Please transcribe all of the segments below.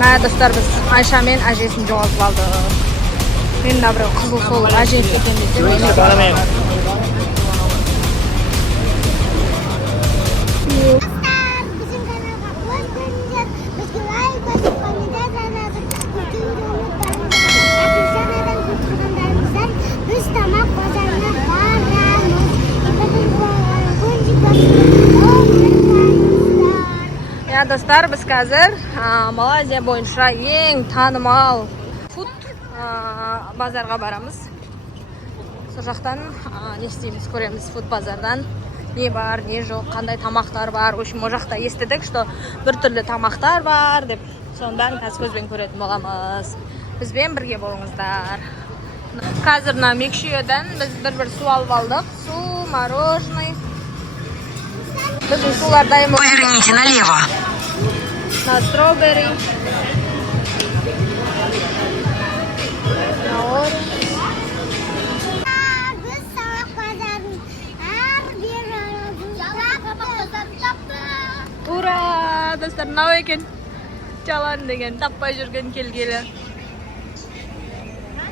Mana do'stlar, biz Aysha men ajasini jo'g'otib oldik. Men bir qizil sol ajas ekan desam, Ya do'stlar, biz hozir Malayziya bo'yicha eng tanimol food bozorga boramiz. Shu yoqdan ne istaymiz, ko'ramiz food bozordan. Ne var, ne yo'q, qanday tamoqlar bor. O'sha mo'jaqda eshitdik, что bir turli tamoqlar bor deb. So'ng bari ko'z bilan ko'radigan bo'lamiz. Biz bilan birga bo'lingizlar. Hozir na Mekshiyodan biz bir suv olib oldik. Suv, мороженое. Biz suvlar doim Поверните налево. на strawberry. На orange. Ura, do'stlar, nima ekan? Chalon degan, topmay yurgan kelgili.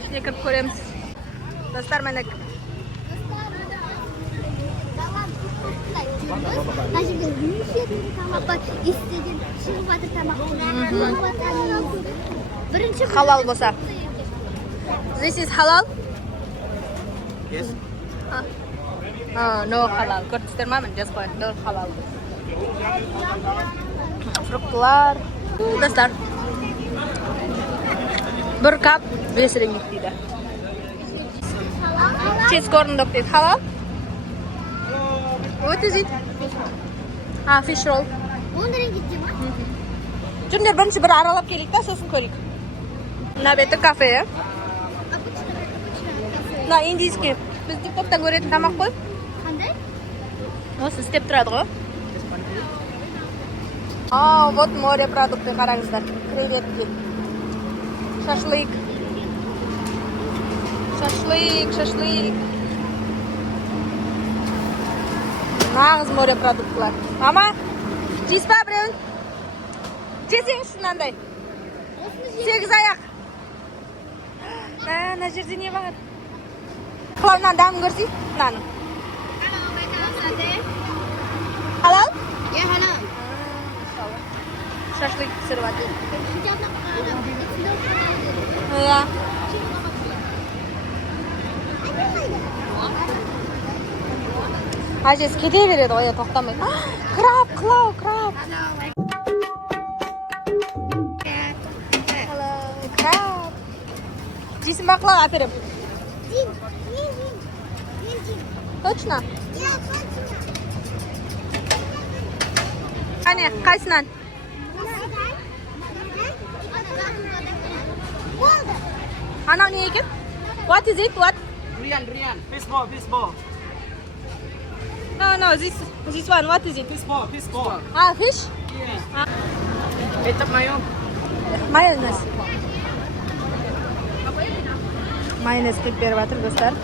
Shunga kirib ko'ramiz. Do'stlar, mana halal bo'lsa. This is halal? Yes. No halal. Ko'rsattirma, men just qo'y. No halal. Fruktlar. Do'stlar. Bir kap 5 ringgit deydi. Cheese corn dog deydi. Halal? What is it? Fish roll. 10 ringgit mi? Junior birinchi bir aralab kelik-da, so'sin ko'rik. Navbeti kafe. Na indiyskiy. Biz TikTokda ko'radigan tamoq qo'y. Qanday? O'zi isteb turadi-ku. Вот море продукты qarangizlar. Krevetki. Shashlik. Shashlik. Nag'ız mo're produktlar. Mama, jispa birin. Jesing shunday. 8 oyoq. Na yerda ne bor? Qolgan dam ko'rsi? Nani? Halal? Ya halal. Shashlik pishiribdi. Hijobni Ya. Ajes ketaveradi, oya to'xtamay. Krab. Hello, krab. Jism baqlov aperib. Точно? Qani, qaysidan? Ana ne ekan? What is it? What? Rian. Fish ball. No, this one. What is it? Fish ball. Fish? Yeah. Ketchup mayo. Mayonnaise. Mayonnaise qilib beryapti do'stlar.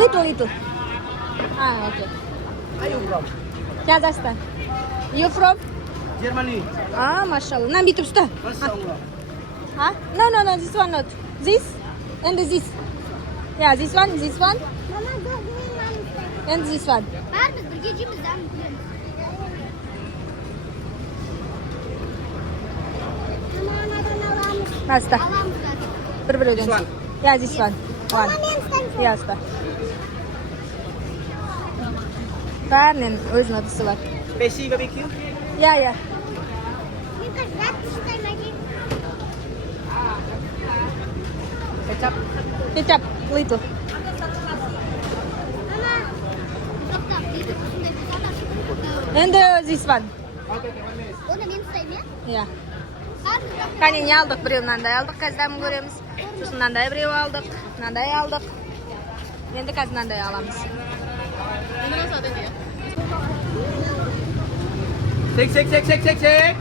Little. Okay. Are you from? Kazakhstan. You from? Germany. Mashallah. Nam bitib usta. Mashallah. No, this one not. This and this. Yeah, this one. Mama do'g'ri And this one. Barimiz birga yeymiz, Masta. Bir This o'dan. one. Yeah, this one. One. Yeah, usta. Barning o'zini otisi bor. Spicy barbecue. Yeah. Ketchup, little. And this one. Uni men istayman. Yeah. Qani ne aldık? Birovundan aldık, kazdan ko'ramiz. Şundan da birov aldık, bundan da aldık. Endi kazdan da alamiz. Endi nasıl dedi? Çek.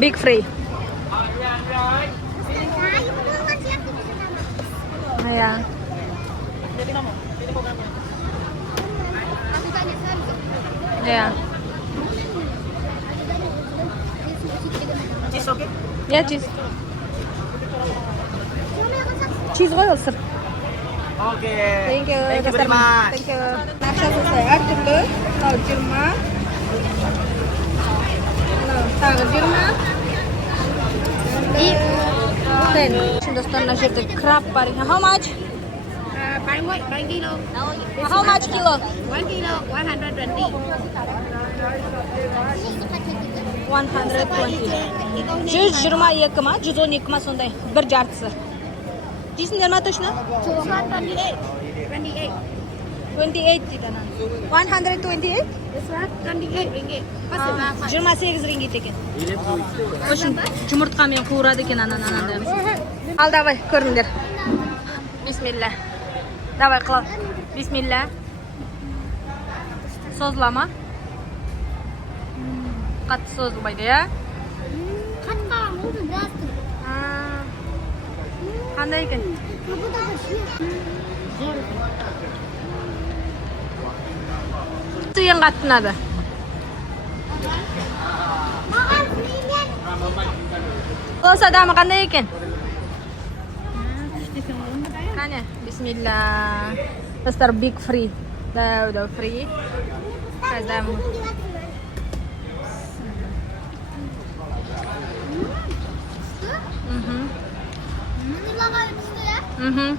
Big free. Ya. Iya. Cheese okay? Ya cheese. Cheese ғой ол сыр. Okay. Thank you. Thank you very much. Thank you. Ақша болса әртүрлі. Мынау 20. Мынау тағы 20. И 10. Şimdi dostlar мына жерде краб бар. How much? 1 kilo. How much kilo? 1 kilo, 120. 120. 122 ма? 112 ма сондай? Бір жартысы. Дейсіңдер ма точно? 28. 28 дейді анан. 128? This one, 28 ringgit. 28 рингит екен. В общем, жұмыртқамен қуырады екен анандай. Ал давай, көріңдер. Бисмилля. Давай қылау. Бисмилля. Созыла ма? Қатты созылмайды, я? Қатқан, ол біраз тұр. Қандай екен? Бұл да бір шүйек. Ең қатты ұнады. Маған фримен. Құлыс адамы қандай екен? Қане, бисмилля. Достар, big free. Да, free. Қаздам. Маған түсті, я? Мхм.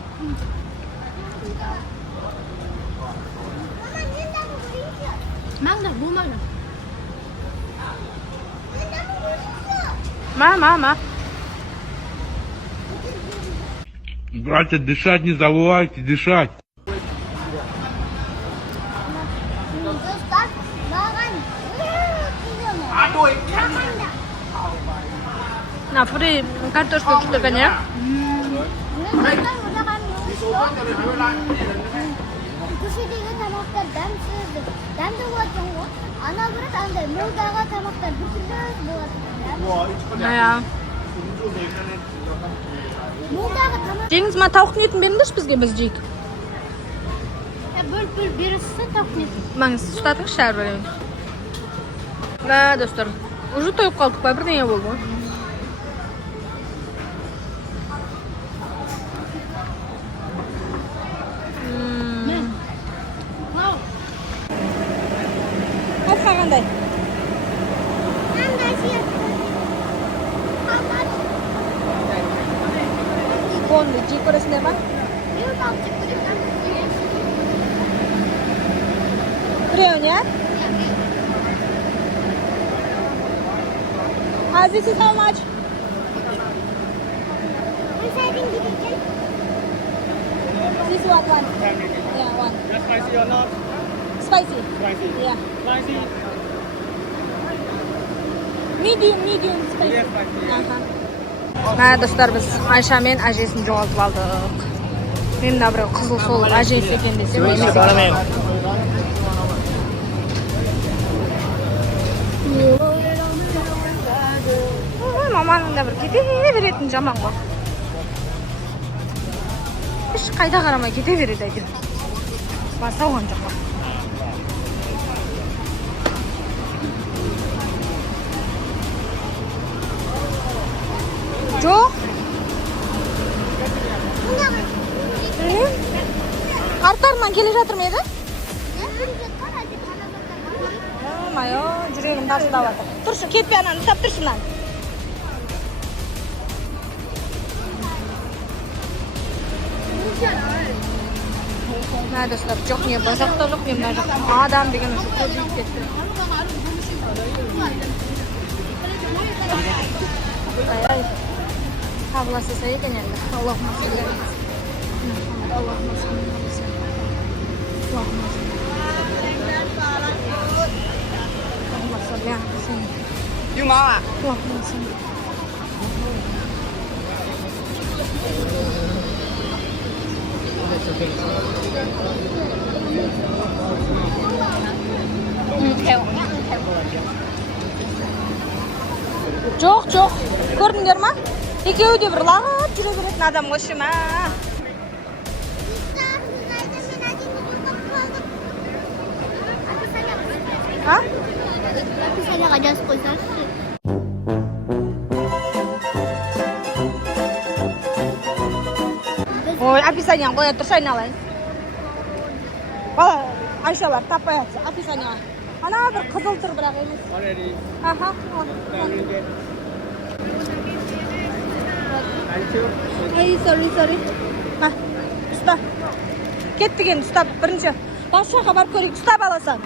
Мама, мен де бұл фримен. Маңда, бұл маңда. Мен де бұл фримен. Ма. Братья, дышать не забывайте, дышать. Достар, маған фримен. Aduh. Маңда. На, free картошка күшті екен, я? Көшедегі тамақтар дәмсіз, дәмді болатын ғой. Ана бірі андай молдағы тамақтар бүтінді болатын. Ja. Молдағы тамақ. Жеңіз ма тауықтың етін беріңдерші бізге, біз жейік. Бөліп берісі тауықтың етін. Маңыз ұстатыңызшы әрбір. Да, достар. Уже тойып қалдық па, бірдеңе болды ғой. Атқа қандай? Қандай сияқты? Қандай? Конды жей көресіңдер ма? Мен тауық жеп көремін. Біреуін, я? This is how much? Қансайдың кететін? This one. Yeah, one. Spicy or not? Spicy. Spicy. Yeah. Spicy. Medium spicy. Yeah, spicy. Мә, достар, біз Айша мен әжесін жоғалтып алдық. Мен да біреу қызыл сол әжесі екен десем. Маманың да бір кете беретін жаман ғой. Еш қайда қарамай кете береді әйтеуір. Баса оған жоқ. Жоқ. Арттарынан келе жатыр ма еді? Майо, жүрегім тарсылдап жатыр. Тұршы, кетпе ананы, ұстап тұршы мынаны. Мә, достар, жоқ не бұл жақта жоқ, не мына жақта. Адам деген уже көбейіп кетті. Ай, табыласа екен енді. Аллахума салли аля Мухаммад. Аллахума салли аля Аллахума салли аля You mau à? Аллахума салли. Жоқ. Көрдіңдер ма? Екеуі де бір лағып жүре беретін адам ғой ше ма. Комментарийға жазып қойсаңызшы. Ой, описание қоя тұршы айналайын. Бала, Айшалар таппай атсы, описание. Ана бір қызыл тұр бірақ емес. Already. Аха. Thank you. Ай, sorry. Ха, ұста. Кеттік енді, ұстап, бірінші. Басшаға барып көрейік, ұстап аласың.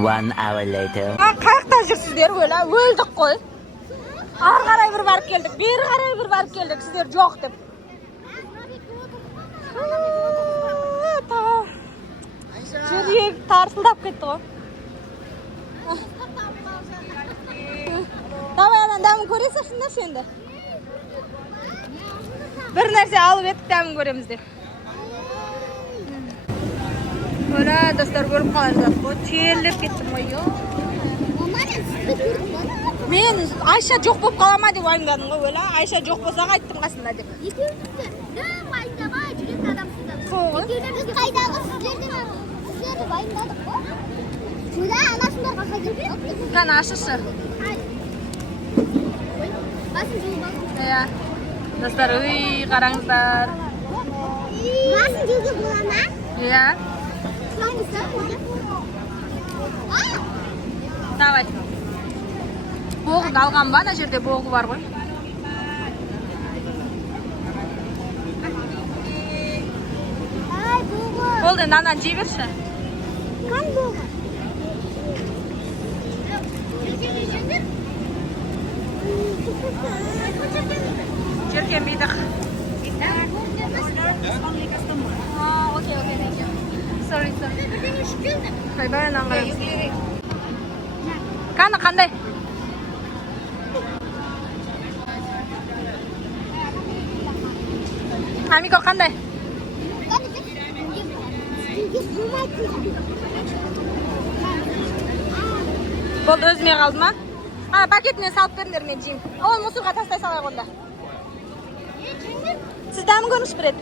1 hour later. Қаяқта жүрсіздер, өлдік қой. Ары қарай бір барып келдік, бері қарай бір барып келдік, сіздер жоқ деп. Жүрек тарсылдап кетті ғой. Давай анан дәмін көресің шындашы енді. Бір нәрсе алып еттік дәмін көреміз деп. Өлі достар көріп қаларыздар ғой. Терлеп кеттім ғой. Мен Айша жоқ болып қалама деп уайымдадым ғой. Өлі Айша жоқ болса қайттым қасында деп. Екеуіңізді уайымдамай жүретін адамсыздар. Сол ғой. Біз қайдағы сіздерді уайымдадық қой. Шуда анасындарға қайдың? Қана ашышы. Басын жуып алып. Иә. Достар, қараңыздар. Басын жеуге бола ма? Иә. Давай. Боғыңды алған ба? Ана жерде боғы бар ғой. Ай, боғы. Болды, нанан жей берші. Қан боғы. Жеркен бейдік. Окей, thank you. Sorry. Қайбай анан қараймыз. Қаны қандай? Амико қандай? Болды, өзіме қалды ма? Пакетіне салып беріңдер, мен жеймін. Ол мусорға тастай салайық онда. Сіз дәмін көріңіз бір еді?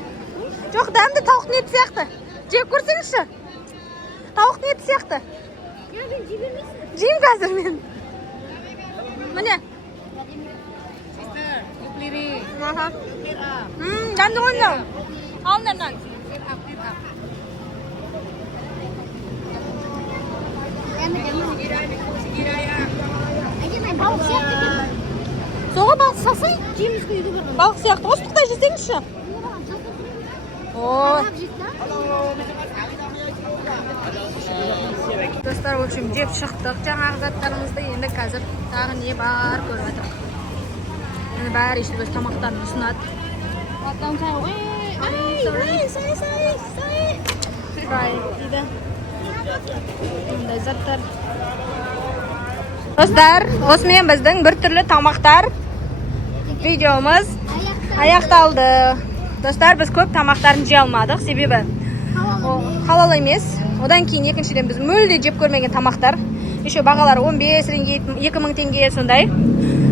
Жоқ, дәмді тауықтың еті сияқты. Жеп көрсеңізші. Тауықтың еті сияқты. Жеймін қазір мен. Міне. Дәмді ғой мынау. Алыңдардан. Соға балық сасай? Балық сияқты. Остықтай жесеңізші. Ой. Достар, в общем, жеп шықтық жаңағы заттарымызды. Енді қазір тағы не бар көріп жатырық. Енді бәрі ішіп өз тамақтарын ұсынады. Фрай дейді. Мұндай заттар. Достар, осымен біздің бір түрлі тамақтар видеомыз аяқталды. Достар, біз көп тамақтарын жей алмадық, себебі халал емес. Одан кейін екіншіден біз мүлде жеп көрмеген тамақтар. Еще бағалары 15 рингит, 2000 теңге сондай.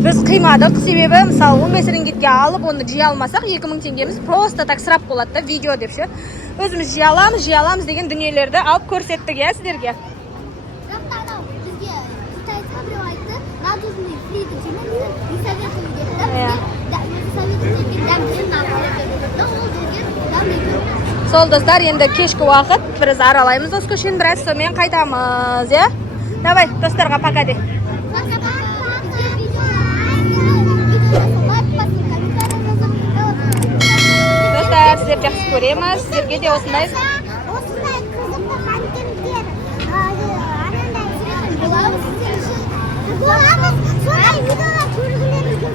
Біз қимадық, себебі мысалы 15 рингитке алып, оны жей алмасақ 2000 теңгеміз просто так сырап болады да, видео деп ше. Өзіміз жей аламыз деген дүниелерді алып көрсеттік, иә, сіздерге. Сол достар, енді кешкі уақыт біраз аралаймыз осы көшені, біраз сонымен қайтамыз, е? Давай, достарға пока де. Достар, сіздер жақсы көреміз, сіздерге де осындай қызықты контенттер анандай боламыз. Сондай видеолар көргілеріңізге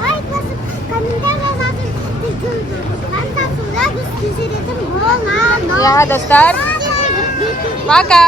лайк басып, комментарий жазып, біз кездесетін боламыз. Ya, dostlar. Пока.